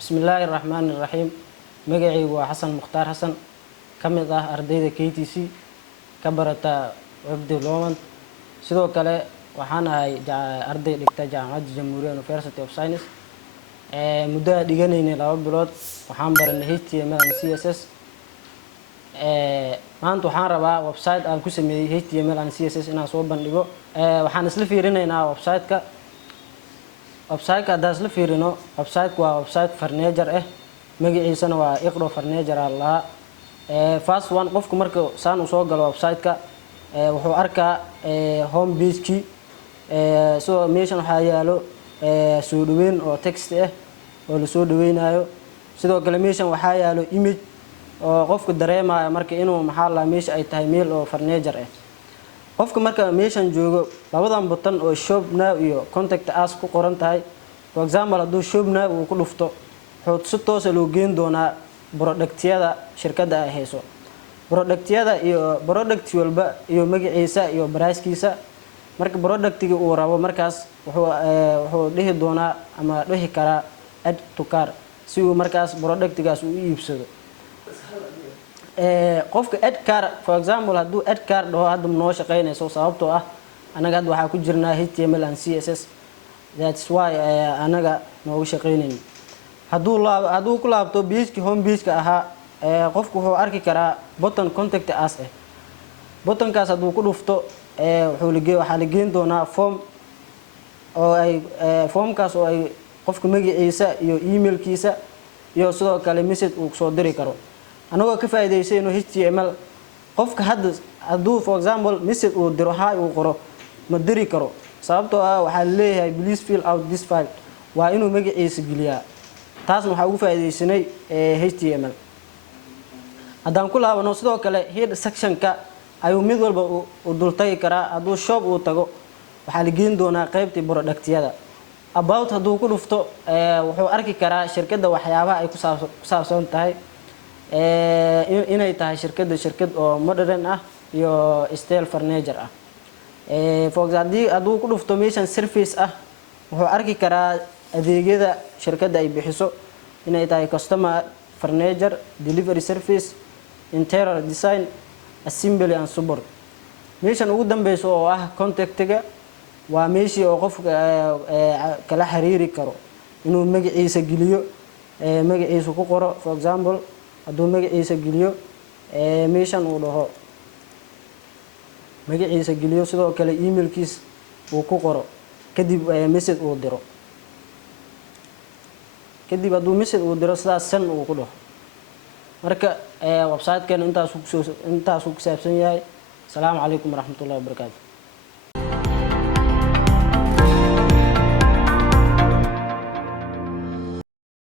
بسم الله الرحمن الرحيم مقعي وحسن مختار حسن كمدة أرديدة KTC كبرتا ويب ديفلوبمنت sidoo kale waxaan ahay arday dhigta jaamacadda Jamhuuriyadda University of Science muddo dhiganayna 2 bilood waxaan baranay HTML and CSS maanta waxaan rabaa website aan ku sameeyay HTML and CSS inaan soo bandhigo waxaan isla fiirinaynaa website-ka hadaan isla fiirino website-ku waa website furniture magaciisana waa Iqro Furniture Allah first one qofku marka saan u soo galo website-ka wuxuu arkaa home page-ki soo meeshan waxa yaalo soo dhaweyn oo text oo la soo dhaweynayo sidoo kale meeshan waxa yaalo image oo qofku dareemayo marka inuu maxaa la meesha ay tahay meel oo furniture qofka marka meeshan joogo labadan button oo shop now iyo contact us ku qoran tahay for example haduu shop now uu ku dhufto wuxuu si toos ah loo geyn doonaa product-yada shirkadda ay hayso product-yada iyo product walba iyo magaciisa iyo price-kiisa marka product-ga uu rabo markaas wuxuu dhihi doonaa ama dhihi kara add to cart si uu markaas product-gaas u iibsado qofka add cart for example haduu add cart oo hadda noo shaqeynayso sababtoo ah anaga hadda waxa ku jirnaa HTML and CSS that's why anaga noogu shaqeynayno haduu ku laabto page-ki home page-ka ahaa qofku wuxuu arki karaa button contact us button-kaas haduu ku dhufto waxa la geyn doonaa form oo ay form-kaas oo ay qofka magaciisa iyo email-kiisa iyo sidoo kale message uu soo diri karo anagoo ka faa'iideysayno HTML qofka haduu for example message uu diro uu qoro ma diri karo sababtoo ah waxa leeyahay please fill out this file waa inuu magaciisa geliyaa taasna waxa ugu faa'iideysanay HTML hadaan ku laabano sidoo kale head section-ka ayuu mid walba u dultagi karaa haduu shop uu tago waxa la geyn doonaa qaybtii product-yada about haduu ku dhufto wuxuu arki karaa shirkadda waxyaabaha ay ku saabsan tahay inay tahay shirkad oo modern ah iyo style furniture ah for example haduu ku dhufto meeshan service ah wuxuu arki karaa adeegyada shirkadda ay bixiso inay tahay customer furniture delivery service interior design assembly and support meeshan ugu dambayso oo ah contact-ga waa meeshii oo qofka kala xiriiri karo inuu magaciisa geliyo magaciisa ku qoro for example haduu magaciisa geliyo meeshan uu dhaho magaciisa geliyo sidoo kale email-kiis uu ku qoro kadib message uu diro kadib haduu message uu diro sidaas san uu ku dhaho marka website-kan intaas ku saabsan yahay. Assalamu alaykum warahmatullahi wabarakatuh.